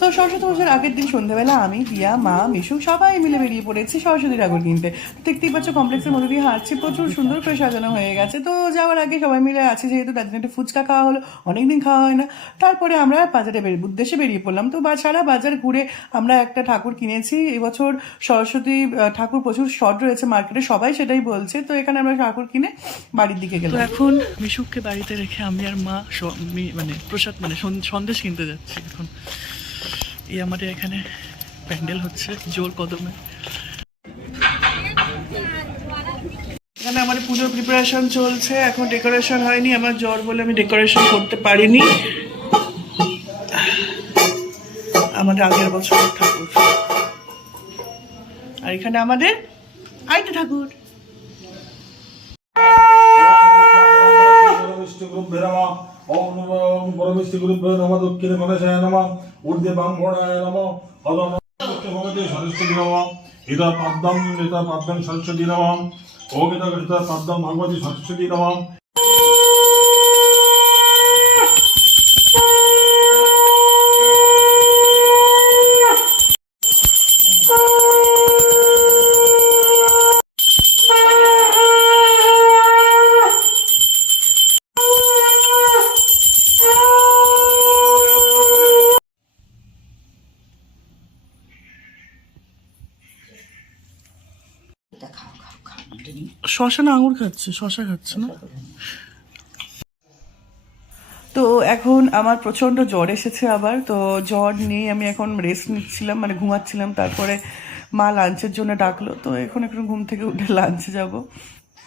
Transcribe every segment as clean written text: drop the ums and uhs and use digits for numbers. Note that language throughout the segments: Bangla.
তো সরস্বতী পুজোর আগের দিন সন্ধ্যাবেলা আমি, দিয়া, মা, মিশু সবাই মিলে বেরিয়ে পড়েছি সরস্বতী ঠাকুর কিনতে। দেখতেই পাচ্ছ কমপ্লেক্সের মধ্যে দিয়ে হাঁটছি, প্রচুর সুন্দর করে সাজানো হয়ে গেছে। তো যাওয়ার আগে সবাই মিলে আছে যেহেতু, তার জন্য একটা ফুচকা খাওয়া হলো, অনেকদিন খাওয়া হয় না। তারপরে আমরা বাজারে উদ্দেশ্যে বেরিয়ে পড়লাম। তো সারা বাজার ঘুরে আমরা একটা ঠাকুর কিনেছি। এবছর সরস্বতী ঠাকুর প্রচুর শর্ট রয়েছে মার্কেটে, সবাই সেটাই বলছে। তো এখানে আমরা ঠাকুর কিনে বাড়ির দিকে গেলাম। এখন মিশুককে বাড়িতে রেখে আমি আর মা মানে প্রসাদ মানে সন্দেশ কিনতে যাচ্ছি। এখন এই আমাদের এখানে প্যান্ডেল হচ্ছে জোর কদমে। এখানে আমাদের পুজোর প্রিপারেশন চলছে, এখন ডেকোরেশন হয়নি, আমার জ্বর বলে আমি ডেকোরেশন করতে পারিনি। আমাদের আগের বছরের ঠাকুর, আর এখানে আমাদের আইটা ঠাকুর। ওম পরমেশ্বর গুরুভ্যো নমঃ দক্ষিণে গণেশায় নমঃ ঊর্ধ্বে ব্রাহ্মণায় নমঃ ভগবতে সরস্বতী নমঃ ইদা পদ্মং সরস্বতী নমঃ ওম ইদা পদ্মং ভগবতী সরস্বতী নমঃ। শশা না আঙুর খাচ্ছে? শশা খাচ্ছে না। তো এখন আমার প্রচণ্ড জ্বর এসেছে আবার। তো জ্বর নিয়ে আমি এখন রেস্ট নিচ্ছিলাম, মানে ঘুমাচ্ছিলাম। তারপরে মা লাঞ্চের জন্য ডাকলো, তো এখন একটু ঘুম থেকে উঠে লাঞ্চে যাব।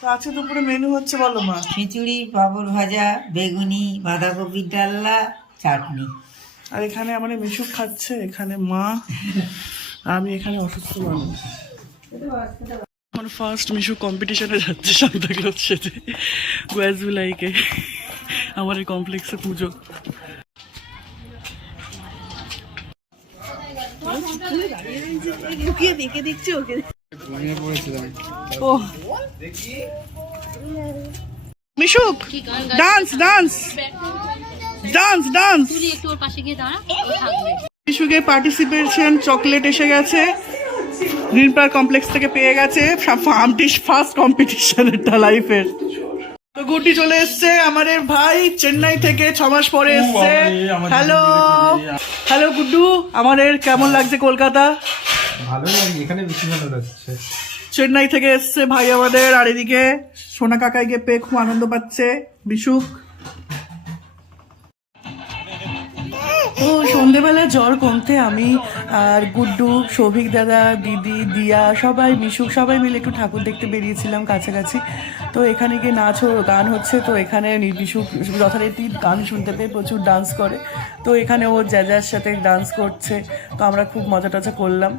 তো আজকে দুপুরে মেনু হচ্ছে বলো মা? খিচুড়ি, পাঁপড় ভাজা, বেগুনি, বাঁধাকপির ডাল্লা, চাটনি। আর এখানে আমাদের মিশুক খাচ্ছে, এখানে মা, আমি এখানে অসুস্থ মানুষ। এখন ফার্স্ট মিশু কম্পিটিশনে যাচ্ছে সান্তাক্লজ সেজে গোয়াজুলাইকে, আমার এই কমপ্লেক্সে পুজো। ও Mishuk, dance dance dance dance. মিশুকের পার্টিসিপেশন চকলেট এসে গেছে, গ্রিন পার্ক কমপ্লেক্স থেকে পেয়ে গেছে। ফার্স্ট কম্পিটিশন এটা লাইফের। তো গুড্ডি চলে এসছে, আমাদের ভাই চেন্নাই থেকে 6 মাস পরে এসছে। হ্যালো হ্যালো গুড্ডু, আমাদের কেমন লাগছে কলকাতা? ভালো লাগে, এখানে বেশি ভালো লাগছে। চেন্নাই থেকে এসছে ভাই আমাদের, আর এদিকে সোনা কাকাইকে পেয়ে খুব আনন্দ পাচ্ছে বিশুক। তো সন্ধেবেলা জ্বর কমতে আমি আর গুড্ডু, সৌভিক দাদা, দিদি, দিয়া, সবাই, মিশুক সবাই মিলে একটু ঠাকুর দেখতে বেরিয়েছিলাম কাছাকাছি। তো এখানে গিয়ে নাচ গান হচ্ছে। তো এখানে মিশুক যথারীতি গান শুনতে পেয়ে প্রচুর ডান্স করে। তো এখানে ও জ্যাজার সাথে ডান্স করছে। তো আমরা খুব মজা টজা করলাম।